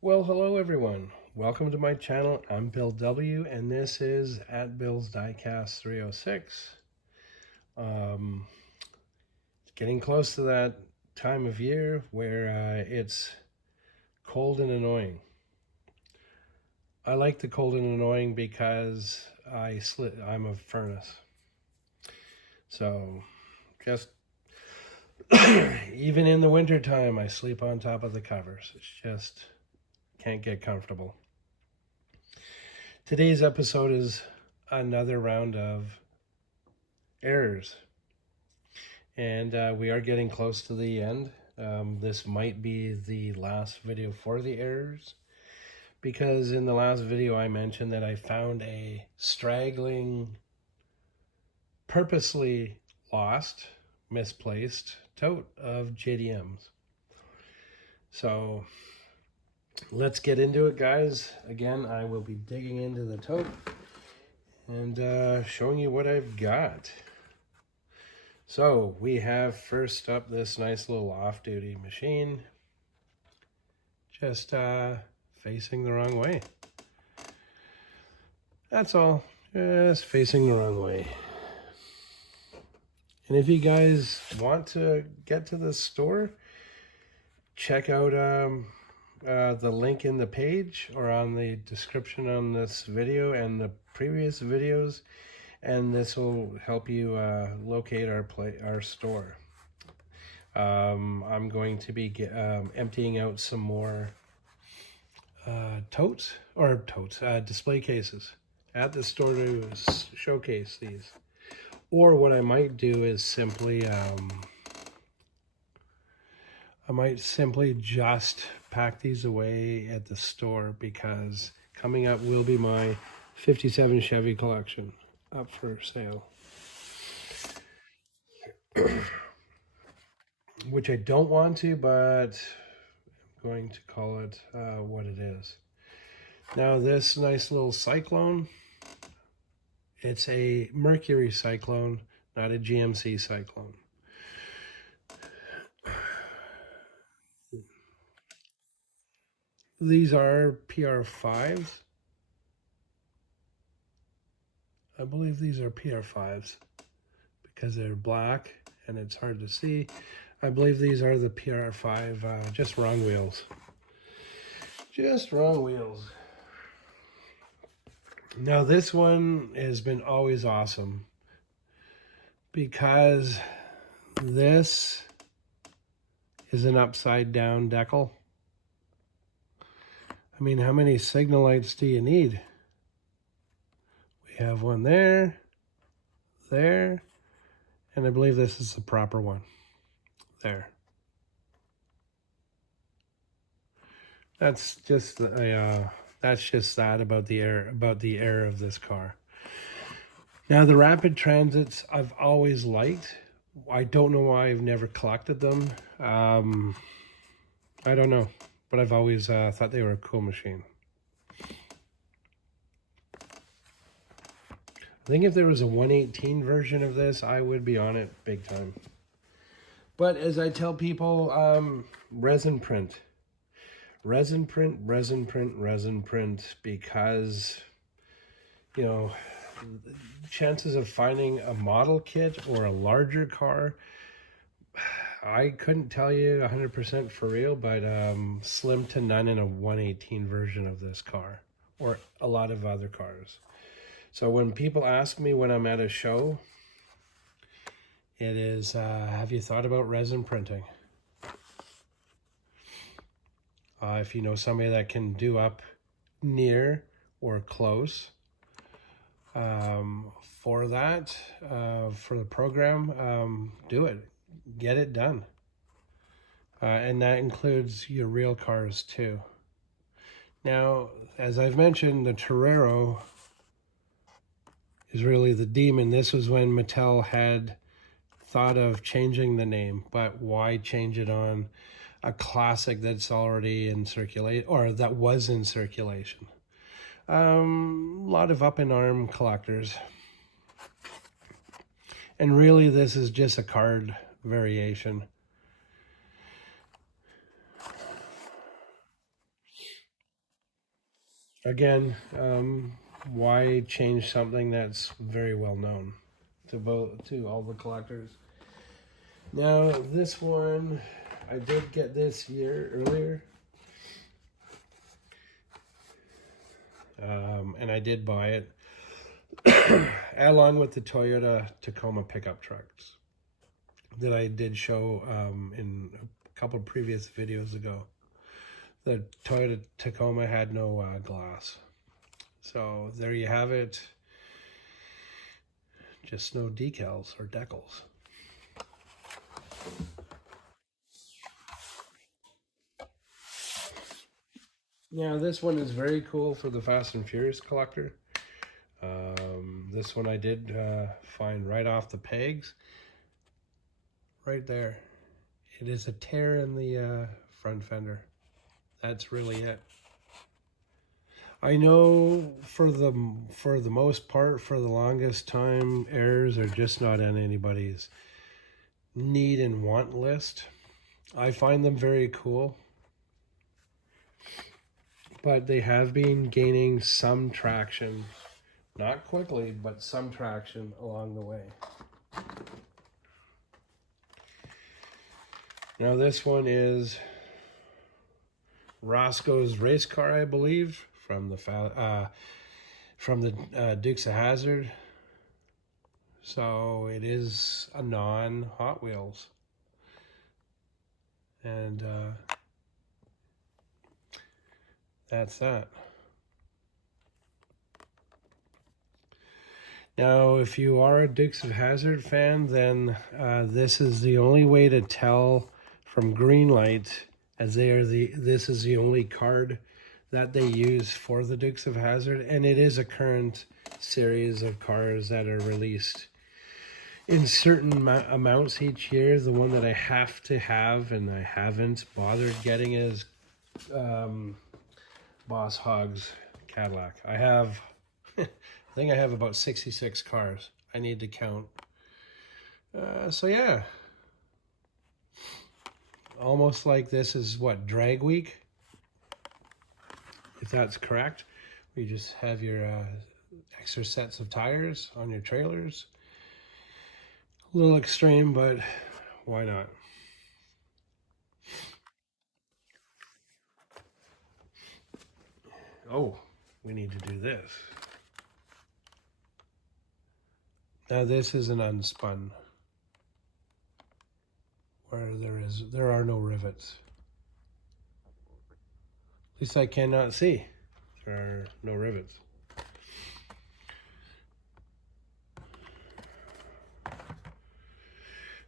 Well, hello everyone. Welcome to my channel. I'm Bill W, and this is at Bill's Diecast 306. It's getting close to that time of year where it's cold and annoying. I like the cold and annoying because I'm a furnace. So just even in the wintertime, I sleep on top of the covers. It's just can't get comfortable. Today's episode is another round of errors, and we are getting close to the end. This might be the last video for the errors, because in the last video I mentioned that I found a straggling, purposely lost, misplaced tote of JDMs. So let's get into it, guys. Again, I will be digging into the tote and showing you what I've got. So we have first up this nice little off-duty machine, just facing the wrong way. That's all, just facing the wrong way. And if you guys want to get to the store, check out the link in the page or on the description on this video and the previous videos, and this will help you locate our store. I'm going to be emptying out some more display cases at the store to showcase these. Or what I might do is simply just pack these away at the store, because coming up will be my 57 Chevy collection up for sale. Which I don't want to, but I'm going to call it what it is. Now this nice little Cyclone, it's a Mercury Cyclone, not a GMC Cyclone. These are PR5s. I believe these are PR5s because they're black and it's hard to see. I believe these are the PR5, just wrong wheels. Just wrong wheels. Now this one has been always awesome because this is an upside down decal. I mean, how many signal lights do you need? We have one there, there, and I believe this is the proper one. There. That's just that about the air of this car. Now the rapid transits I've always liked. I don't know why I've never collected them. I don't know, but I've always thought they were a cool machine. I think if there was a 118 version of this, I would be on it big time. But as I tell people, resin print. Resin print, resin print, resin print, because, you know, chances of finding a model kit or a larger car, I couldn't tell you 100% for real, but slim to none in a 118 version of this car or a lot of other cars. So when people ask me when I'm at a show, it is, have you thought about resin printing? If you know somebody that can do up near or close for that, for the program, do it. Get it done. And that includes your real cars too. Now, as I've mentioned, the Torero is really the demon. This was when Mattel had thought of changing the name, but why change it on a classic that's already in circulation, or that was in circulation? A lot of up-in-arm collectors. And really, this is just a card variation. Again, why change something that's very well known to all the collectors? Now this one, I did get this year earlier, and I did buy it along with the Toyota Tacoma pickup trucks that I did show in a couple of previous videos ago. The Toyota Tacoma had no glass. So there you have it. Just no decals or decals. Now this one is very cool for the Fast and Furious collector. This one I did find right off the pegs. Right there. It is a tear in the front fender. That's really it. I know for the most part, for the longest time, errors are just not on anybody's need and want list. I find them very cool, but they have been gaining some traction, not quickly, but some traction along the way. Now this one is Roscoe's race car, I believe, from the Dukes of Hazzard. So it is a non-Hot Wheels, and that's that. Now, if you are a Dukes of Hazzard fan, then this is the only way to tell from Greenlight, as this is the only card that they use for the Dukes of Hazzard, and it is a current series of cars that are released in certain amounts each year. The one that I have to have and I haven't bothered getting is Boss Hogg's Cadillac. I have, I think I have about 66 cars. I need to count. So yeah, almost like this is what, drag week, if that's correct. You just have your extra sets of tires on your trailers. A little extreme, but why not? Oh, we need to do this. Now this is an unspun, where there are no rivets. At least I cannot see. There are no rivets.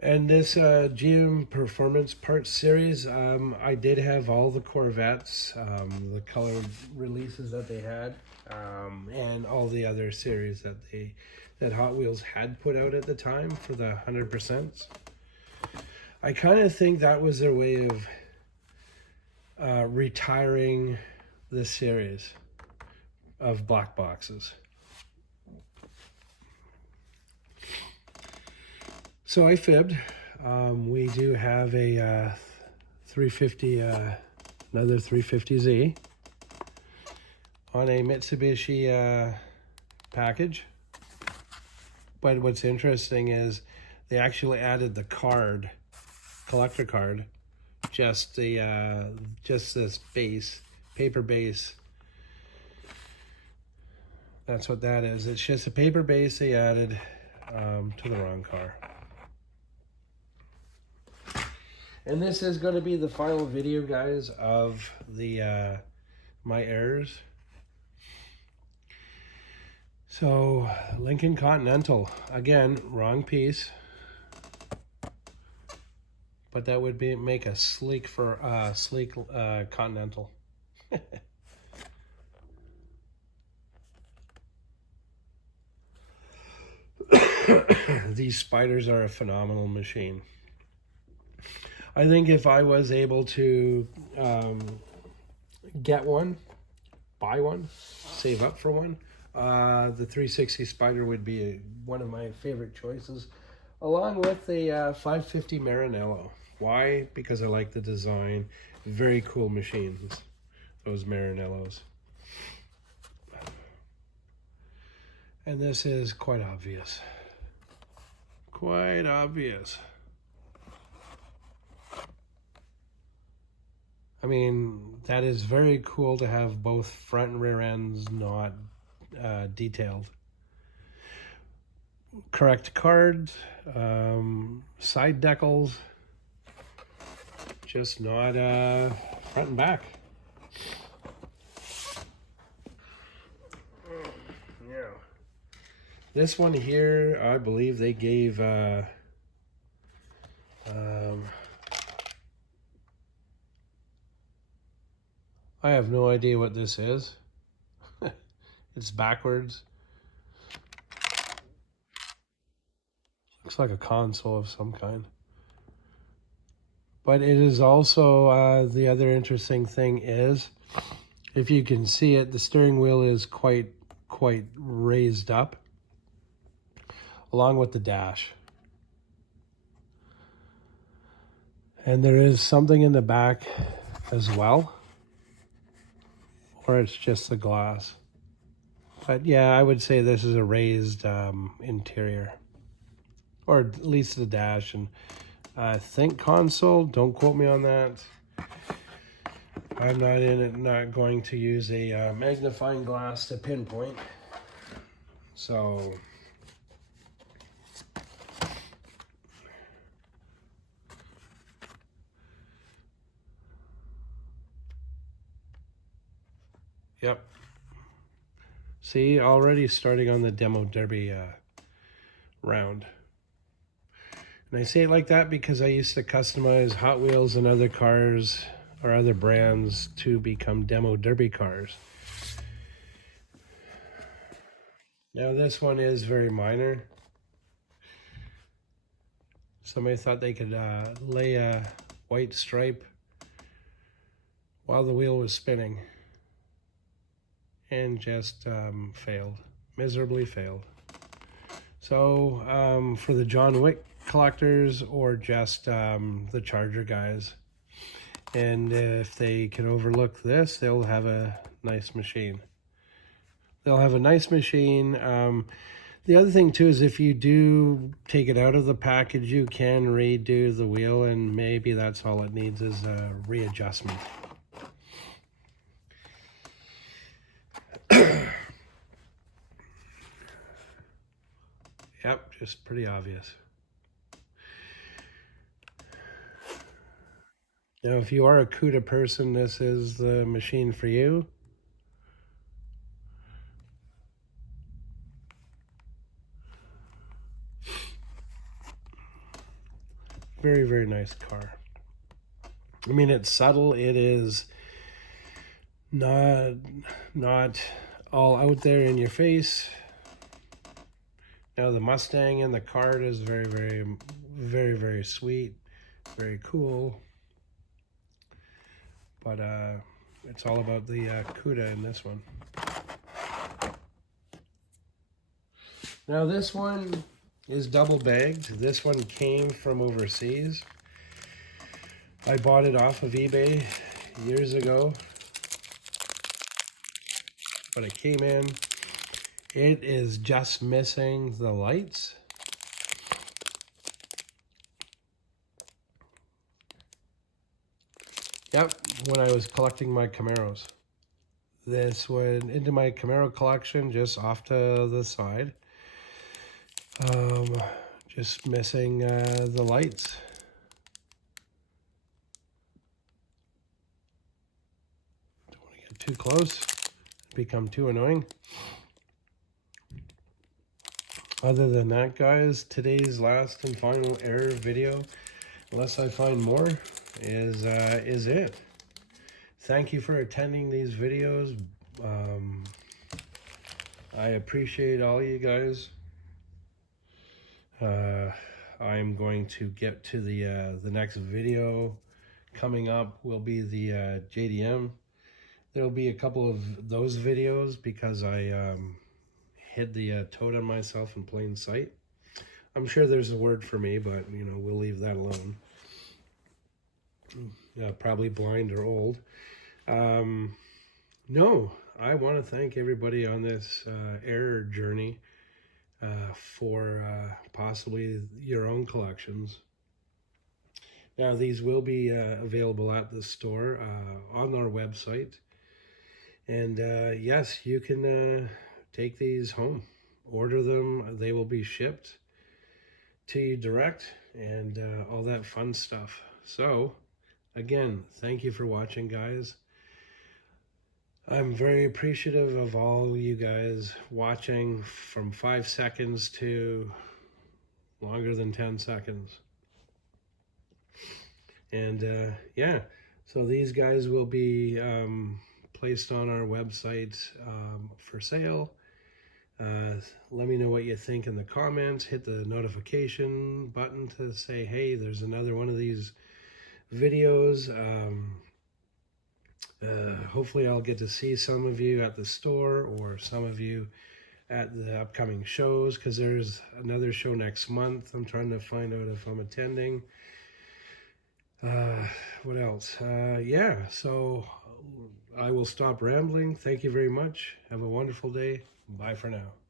And this GM Performance Parts series, I did have all the Corvettes, the colored releases that they had, and all the other series that Hot Wheels had put out at the time for the 100%. I kind of think that was their way of retiring this series of black boxes. So I fibbed. We do have a 350, another 350Z on a Mitsubishi package. But what's interesting is they actually added the card, collector card, just this base, paper base. That's what that is. It's just a paper base they added to the wrong car. And this is going to be the final video, guys, of the my errors. So, Lincoln Continental, again, wrong piece, but that would make a sleek Continental. These spiders are a phenomenal machine. I think if I was able to get one, buy one, save up for one, the 360 Spider would be one of my favorite choices, along with the 550 Maranello. Why? Because I like the design. Very cool machines, those Maranellos. And this is quite obvious. Quite obvious. I mean, that is very cool to have both front and rear ends not detailed. Correct cards, side decals, just not front and back. Yeah. This one here, I believe they gave I have no idea what this is. It's backwards. Looks like a console of some kind. But it is also, the other interesting thing is, if you can see it, the steering wheel is quite raised up, along with the dash. And there is something in the back as well, or it's just the glass. But yeah, I would say this is a raised interior, or at least the dash. And I think console, don't quote me on that. I'm not in it, not going to use a magnifying glass to pinpoint. So yep. See, already starting on the demo derby round. And I say it like that because I used to customize Hot Wheels and other cars or other brands to become demo derby cars. Now this one is very minor. Somebody thought they could lay a white stripe while the wheel was spinning, and just failed, miserably failed. So for the John Wick collectors or just the Charger guys, and if they can overlook this, they'll have a nice machine. They'll have a nice machine. The other thing too is if you do take it out of the package, you can redo the wheel, and maybe that's all it needs is a readjustment. Yep, just pretty obvious. Now, if you are a CUDA person, this is the machine for you. Very, very nice car. I mean, it's subtle. It is not all out there in your face. Now, the Mustang and the cart is very, very, very, very sweet, very cool. But it's all about the CUDA in this one. Now, this one is double bagged. This one came from overseas. I bought it off of eBay years ago, but it came in. It is just missing the lights. Yep, when I was collecting my Camaros. This went into my Camaro collection just off to the side. Just missing the lights. Don't want to get too close, become too annoying. Other than that, guys, today's last and final error video, unless I find more, is it. Thank you for attending these videos. I appreciate all you guys. I'm going to get to the next video coming up will be the JDM. There'll be a couple of those videos because I hid the toad on myself in plain sight. I'm sure there's a word for me, but you know, we'll leave that alone. Probably blind or old. No, I want to thank everybody on this error journey. for possibly your own collections. Now, these will be available at the store on our website. And yes, you can take these home, order them. They will be shipped to you direct and all that fun stuff. So, again, thank you for watching, guys. I'm very appreciative of all you guys watching from 5 seconds to longer than 10 seconds. And yeah, so these guys will be placed on our website for sale. Let me know what you think in the comments. Hit the notification button to say, hey, there's another one of these videos. Hopefully I'll get to see some of you at the store or some of you at the upcoming shows, because there's another show next month. I'm trying to find out if I'm attending. What else? Yeah, so I will stop rambling. Thank you very much. Have a wonderful day. Bye for now.